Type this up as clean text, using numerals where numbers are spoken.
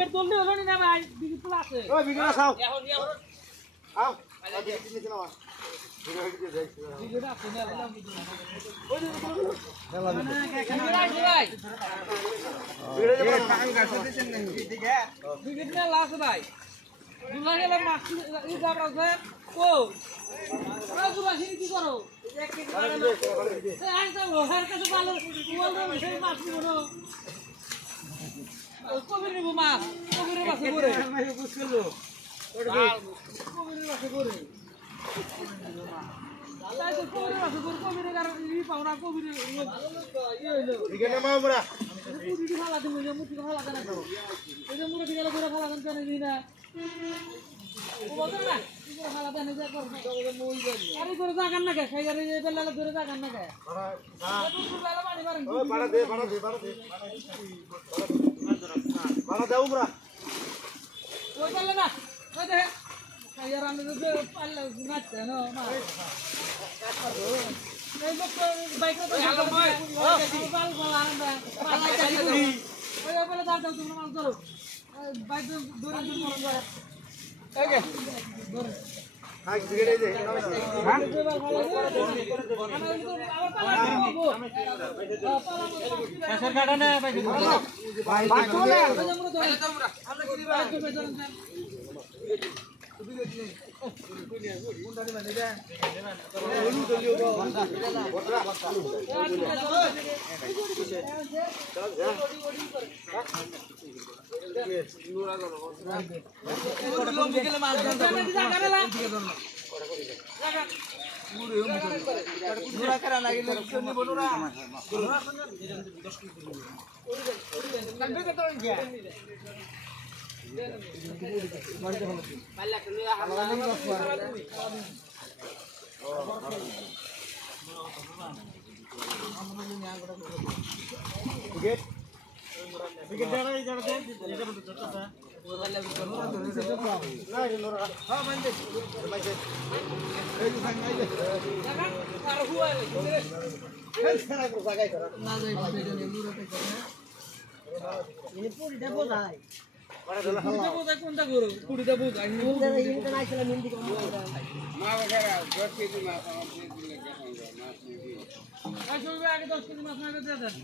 বিকেট তুলতে হলো না ভাই বিকেট তো আছে ওই বিকেট আসাও এখন আও আগে কিনে নাও বিকেট আছে না ওই খেলা দিতে বিকেট আছে ভাই বিকেট যে পান গাছ দিছেন না ঠিক আছে বিকেট না লাস্ট ভাই দুলা গেলে মাছ ই যাবো স্যার ও দুলা কি করো এক এক করে আইতা ওহার কাছে ভালো বলবো সেই মাছ নিব না কবির নিব মাছ কবিরের কাছে করে বুঝ করলো কবিরের কাছে করে তাই তো কবিরের কাছে করে কবিরের আর ই পাও না কবিরের ই হইলো বিকেট নাও আমরা মুড়ি ফালা দিমু যে মুড়ি ফালা দেন তো এই যে মুড়ি গেলে করে ফালা দেন কেন দিই না ও বলতে না কি করে ফালা দেন যে করব মই বলি আরে করে জাগান না কে খাইয়ারে এই বেলালে ধরে জাগান না কে বেলা পানি মারেন ও বাড়া দে বাড়া দাও আমরা ওই বেলা না ওই দেখে খাইয়ার আমি যে পাল্লা নাচছে না মা এই লোক বাইকে তো ভালো ভাই বাল বাল আনন্দ পাল্লা চাই করি ওই বেলা দাও তুমি মাল ধরো বাইক দূরে দূরে মরন যায় ওকে ধরে হাই বিকেট এই যে হ্যাঁ শেষের কাটা না ভাই ভাই চলে আমরা কি ভাই তুমি ধরেন বিকেট বিকেট দাঁড়া এই দাঁড়া দে এটা বন্ধ করতে না এই নোরা হ্যাঁ মানতে মাইছে এই যে ভাঙাই দে আর হুয়া এই সারা করে জায়গায় করা না যাই সেজন্য নুরাতে করে এই পুরিটা বোঝাই বড় দলা হালা বোঝাই কোনটা করো পুরিটা বোঝাই কোনটা ইনটা নাইছিলা মিন্দি কোন মা বাগারা 10 কেজি মাছ আমার দিয়ে দিলে কেমন মাছ নিবি আগে 10 কেজি মাছ না দিয়ে দেন